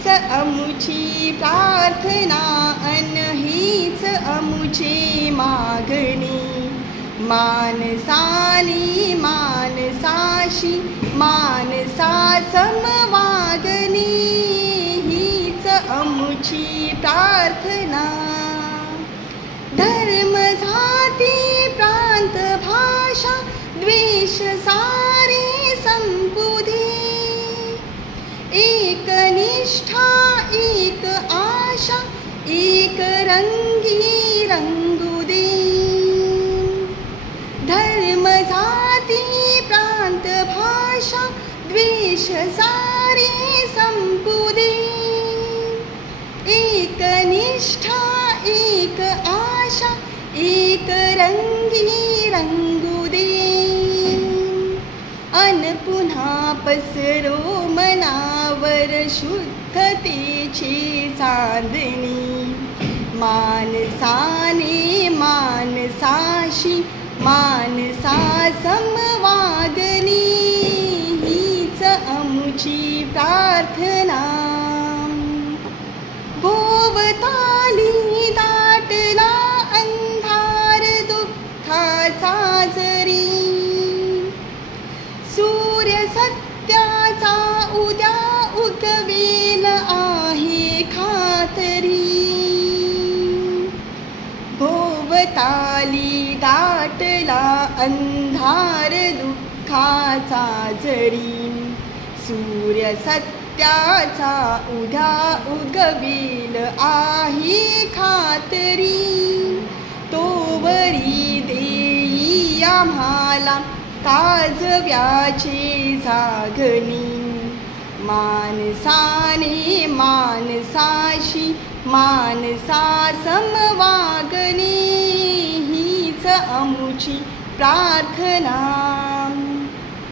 हीच अमुची प्रार्थना अन हीच अमुची मागणी. मानसानी मानसाशी मानसा समवागणी. हीच अमुची प्रार्थना. धर्म जाती प्रांत भाषा द्वेष सारे संपुदे. एक निष्ठा एक आशा एक रंगी रंगू दे. धर्म जाती प्रांत भाषा द्वेष सारे संपू दे. एक निष्ठा एक आशा एक रंगी रंगू दे. अन पुन्हा पसरो मनावर शुद्धतेची चांदणी. मानसाने मानसाशी मानसा समवागणी. हीच अमुची प्रार्थना. भोवताली दाटला अंधार दुःखाचा जरी. सूर्य सत्याचा उद्या उगवेल आहे खातरी. भोवताली दाटला अंधार दुःखाचा जरी. सूर्य सत्याचा उद्या उगवेल आहे खातरी. तोवरी देई आम्हाला काजव्याची जागणी. मानसाने मानसाशी मानसा समवागणी. हीच अमुची प्रार्थना.